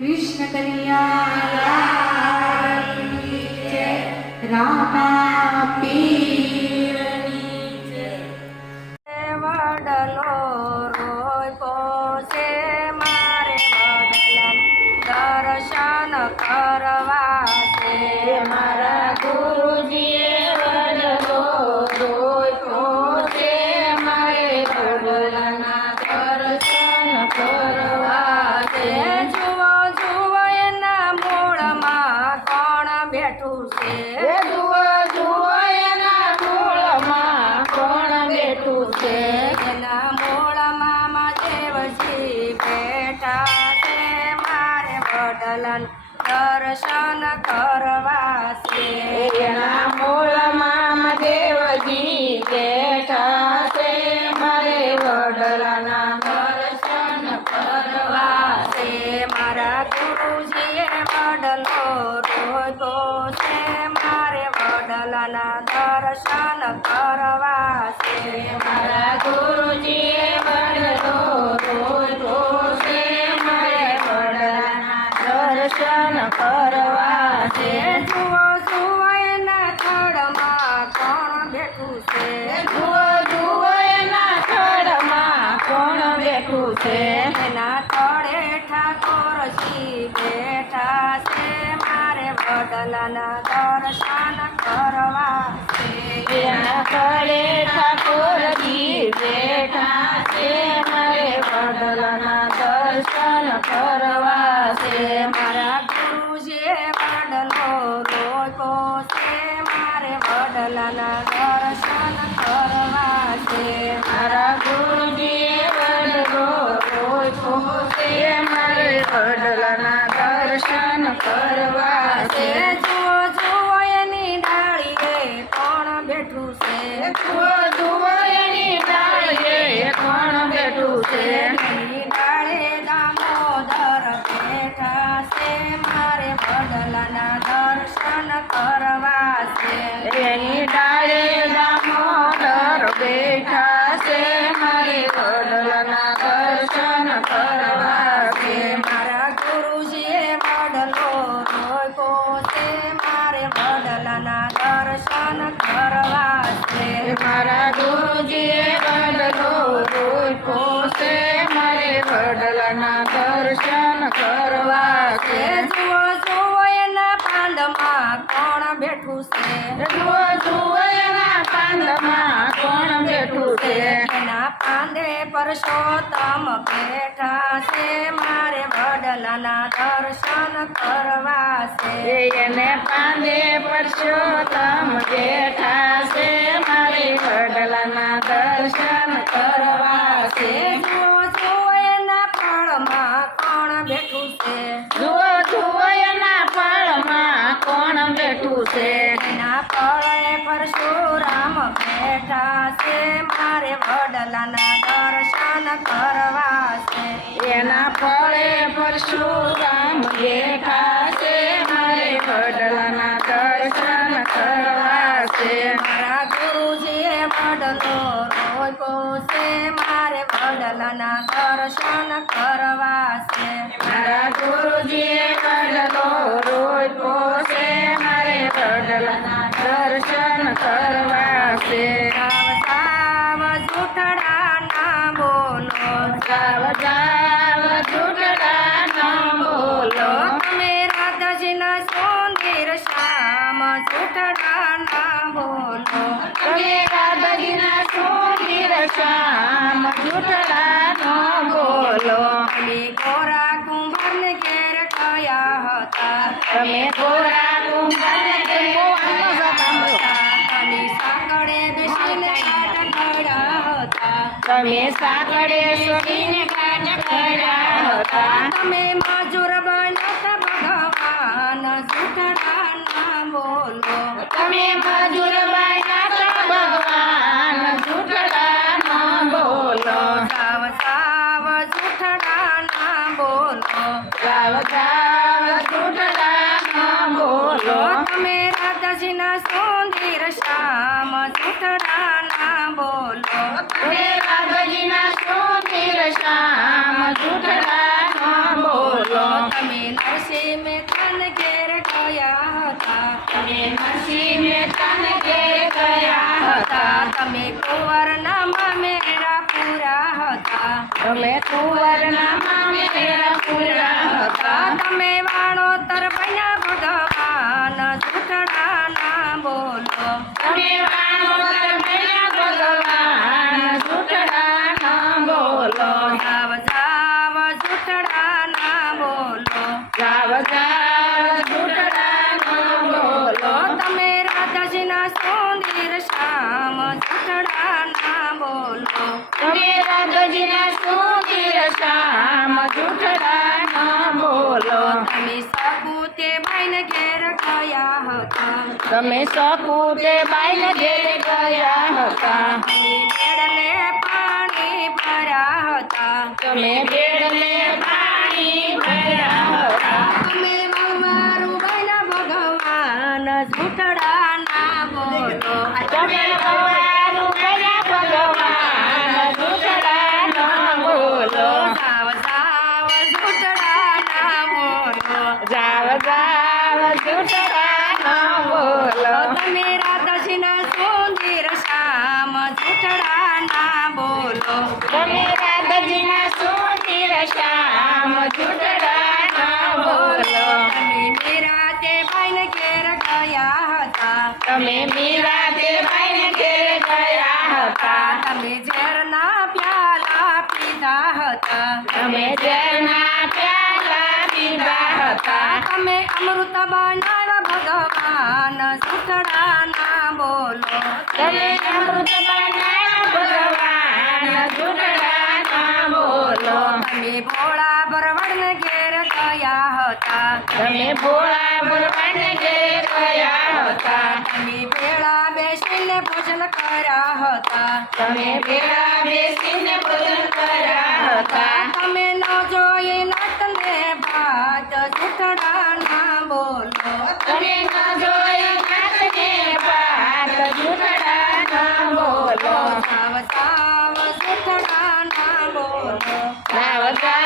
कृष्ण कन्हैया रामा पीરની જય। વડલો રોય પોસે મારે વડલા દર્શન કરવા છે મારા ગુરુજીએ વડલો રોય પોસે મારે વડલાના દર્શન કરવા છે। જુઓ જુઓ એના મૂળમાં કોણ બેઠું છે જુઓ જુઓ એના મૂળમાં કોણ બેઠું છે। એના મૂળમાં મહાદેવજી બેઠા છે મારે વડલાન દર્શન કરવા છે એના મૂળમાં દેવજી બેઠા છે મારે વડલાના દર્શન કરવા છે મારા ગુરુજીએ વડલો રોજો છે મારે વડલાના દર્શન કરવા છે મારા ગુરુજીએ વડલો રોજો છે મારે વડલાના દર્શન કરવા છે। જુઓ જુઓ એના થડમાં કોણ બેઠું છે જુઓ જુઓ એના થડમાં કોણ બેઠું છે। એના તળે ઠાકોરજી બેઠા છે મારે વડલાના દર્શન કરવા છે એના તળે ઠાકોરજી બેઠા છે મારે વડલાના દર્શન કરવા છે। મારા ગુરુજીએ વડલો રોજો છે મારે વડલાના દર્શન કરવા છે મારા ગુરુજીએ વડલો રોજો છે મારે વડલાના દર્શન કરવા છે। જુઓ જુઓ એની ડાળીએ કોણ બેઠું છે જુઓ જુઓ એની ડાળીએ કોણ બેઠું છે। એની ડાળે દામોદર બેઠા છે મારે વડલાના દર્શન કરવા છે એની ડાળે દામોદર બેઠા છે મારે વડલાના દર્શન કરવા છે। મારા ગુરુજીએ વડલો રોજો છે મારે વડલાના દર્શન કરવા છે મારા ગુરુજીએ વડલો રોપ્યો છે મારે વડલાના દર્શન કરવા છે। જુઓ જુઓ એના પાંદમાં કોણ બેઠું છે જુઓ જુઓ એના પાંદમાં કોણ બેઠું છે। એના પાંદે પરસોત્તમ બેઠા છે મારે વડલાના દર્શન કરવા છે એને પાંદે પરસોત્તમ બેઠા છે મારે વડલાના દર્શન કરવા છે। જુઓ જુઓ એના ફળમાં કોણ બેઠું છે જુઓ જુઓ એના ફળમાં કોણ બેઠું છે। એના ફળે પરશુરામ બેઠા છે મારે વડલાના દર્શન કરવા છે એના ફળે પરશુરામ બેઠા છે મારે વડલાના દર્શન કરવા છે। મારા ગુરુજીએ વડલો રોપ્યો છે મારે વડલાના દર્શન કરવા છે મારા ગુરુજીએ વડલો રોપ્યો છે મારે વડલાના દર્શન કરવા છે। સાવ સાવ જૂઠડા ના બોલો જાવ જાવ જૂઠડા ન બોલો તમે રાધાજીના સુંદર શ્યામ જૂઠડા ના બોલો તમે રાધાજીના સુંદર શ્યામ જૂઠડા ન બોલો તમે ગોરા કુંભારને ઘેર ગયા હતા તમે ગોરા કુંભારને તમે સાંકળે બેસીને કાટ કર્યા હતા તમે સાંકળે સગીને કાટ કર્યા હતા તમે મજૂર બન્યા ભગવાન જૂઠડા ના બોલો તમે મજૂર બન્યા ભગવાન જૂઠડા ન બોલો સાવ સાવ જૂઠડા ના બોલો જાવ જાવ જૂઠડા ન બોલો તમે રાધાજીના સુંદર શ્યામ જૂઠડા ના બોલો તમે રાધાજીના સુંદર શ્યામ જૂઠડા ન બોલો તમે નરસિંહ મહેતાને ઘેર ગયા હતા તમે નરસિંહ મહેતાને ઘેર ગયા હતા. તમે કુંવરના મામેરા પૂરા હતા તમે કુંવરના મામેરા પૂરા હતા. તમે વાણોતર બન્યા ભગવાન જૂઠડા ના બોલો તમે વાણોતર બન્યા ભગવાન જૂઠડા ન બોલો. જાવ જાવ જૂઠડા ના બોલો જાવ જાવ જૂઠડા ન બોલો. તમે રાધાજીના સુંદર શ્યામ જૂઠડા ના બોલો તમે રાધાજીના સુંદર શ્યામ જૂઠડા ન બોલો. તમે સપૂતે બાઈને ઘેર ગયા હતા તમે સપૂતે બાઈને ઘેર ગયા હતા. બેડલે પાણી ભર્યા હતા તમે બેડલે પાણી ભર્યા હતા. તમે મારું બાઈના ભગવાન જૂઠડા ના બોલો તમે ભગવાન કર્યા ભગવાન જૂઠડા ન બોલો. જાવ જાવ જૂઠડા ના બોલો જાવ જાવ જૂઠડા ન બોલો. તમે રાધાજીના સુંદર શ્યામ જૂઠડા ના બોલો તમે રાધાજીના સુંદર શ્યામ જૂઠડા ન બોલો. તમે મીરાતે બાઈને ઘેર ગયા હતા તમે મીરાતે બાઈને ઘેર ગયા હતા. તમે ઝેરના પ્યાલા પીધા હતા તમે ઝેરના પ્યાલા પીધા હતા. તમે અમૃત બનાવ્યા ભગવાન જૂઠડા ના બોલો તમે અમૃત બનાવ્યા ભગવાન જૂઠડા ન બોલો. તમે ભોળા ભરવડને ઘેર ગયા હતા તમે ભોળા ભગવાનને ઘેર ગયા હતા. તમે ભેળા બેસીને ભોજન કર્યા હતા તમે ભેળા બેસીને ભોજન કર્યા હતા. તમે ન જોઈ નાતને ભાત જૂઠડા ના બોલો તમે ન જોઈ નાતને ભાત જૂઠડા ન બોલો. સાવ સાવ જૂઠડા ના બોલો જાવ જાવ